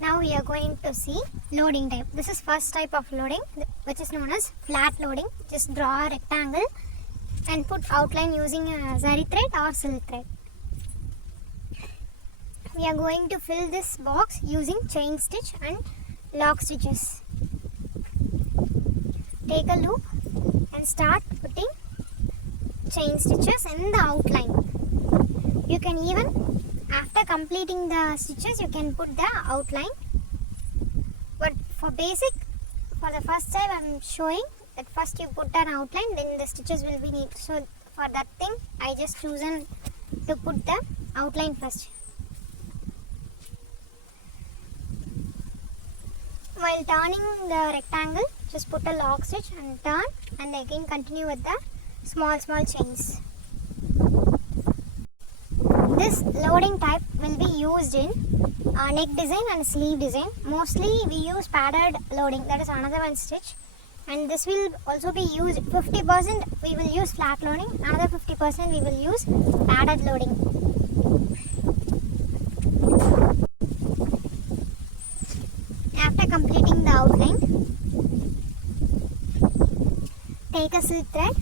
Now we are going to see loading type. This is first type of loading, which is known as flat loading. Just draw a rectangle and put outline using a zari thread or silk thread. We are going to fill this box using chain stitch and lock stitches. Take a loop and start putting chain stitches in the outline. You can even, after completing the stitches, you can put the outline. But for basic, for the first time I am showing that first you put an outline, then the stitches will be neat. So for that thing I just chosen to put the outline first. While turning the rectangle, just put a lock stitch and turn, and again continue with the small chains. This loading type will be used in neck design and sleeve design. Mostly we use padded loading, that is another one stitch, and this will also be used 50% we will use flat loading, another 50% we will use padded loading. After completing the outline, take a silk thread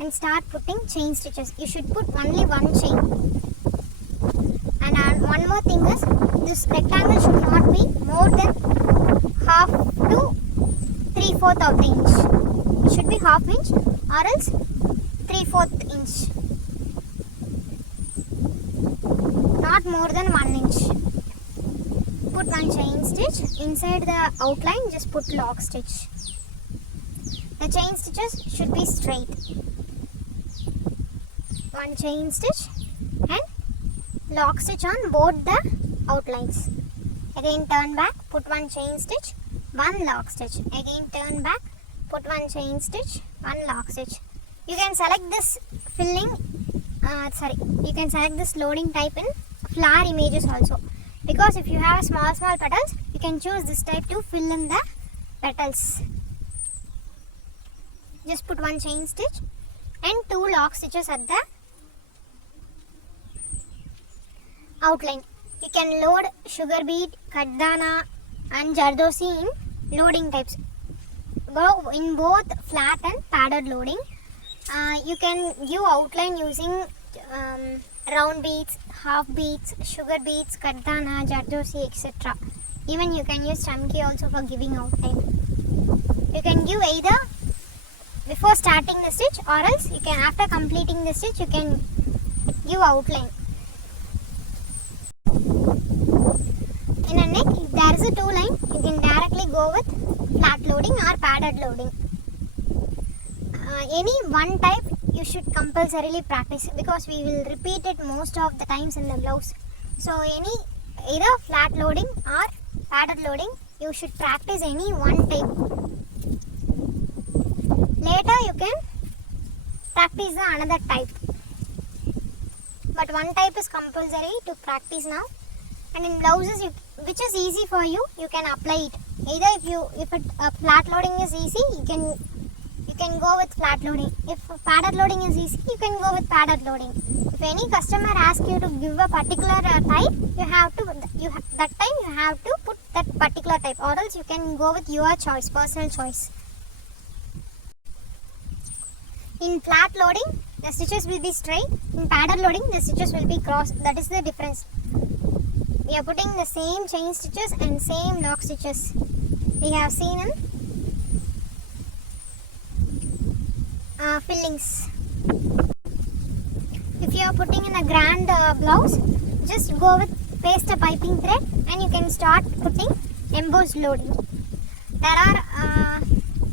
and start putting chain stitches. You should put only one chain. And one more thing is, this rectangle should not be more than half to 3/4 of the inch. It should be half inch or else 3/4 inch. Not more than 1 inch. Put one chain stitch. Inside the outline, just put lock stitch. The chain stitches should be straight. One chain stitch and lock stitch on both the outlines. Again turn back, put one chain stitch, one lock stitch. Again turn back, put one chain stitch, one lock stitch. You can select this filling, you can select this loading type in flower images also. Because if you have small petals, you can choose this type to fill in the petals. Just put one chain stitch and 2 lock stitches at the outline. You can load sugar beet, kaddana and jardosi in loading types. In both flat and padded loading. You can give outline using round beads, half beads, sugar beads, kaddana, jardosi, etc. Even you can use chamki also for giving outline. You can give either before starting the stitch or else you can, after completing the stitch, you can give outline. In a neck, if there is a 2 line, you can directly go with flat loading or padded loading. Any one type you should compulsorily practice, because we will repeat it most of the times in the blouse. So either flat loading or padded loading, you should practice any one type. Later you can practice the another type. But one type is compulsory to practice now. And in blouses, which is easy for you, you can apply it. Either if flat loading is easy, you can go with flat loading. If padded loading is easy, you can go with padded loading. If any customer asks you to give a particular type, that time you have to put that particular type, or else you can go with your choice, personal choice. In flat loading, the stitches will be straight. In padded loading, the stitches will be crossed. That is the difference. We are putting the same chain stitches and same lock stitches we have seen in fillings. If you are putting in a grand blouse, just go with paste a piping thread and you can start putting embossed loading. There are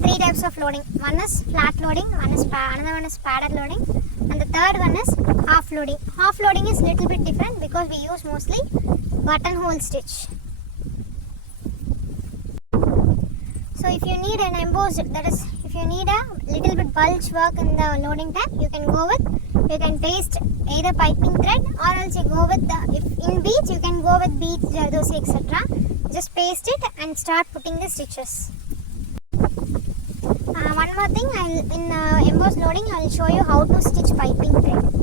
3 types of loading. One is flat loading, another one is padded loading, and the third one is half loading. Half loading is little bit different because we use mostly buttonhole stitch. So if you need an embossed, that is, if you need a little bit bulge work in the loading type, you can paste either piping thread, or else you go with if in beads, you can go with beads, jardosi, etc. Just paste it and start putting the stitches. One more thing, in embossed loading, I will show you how to stitch piping thread.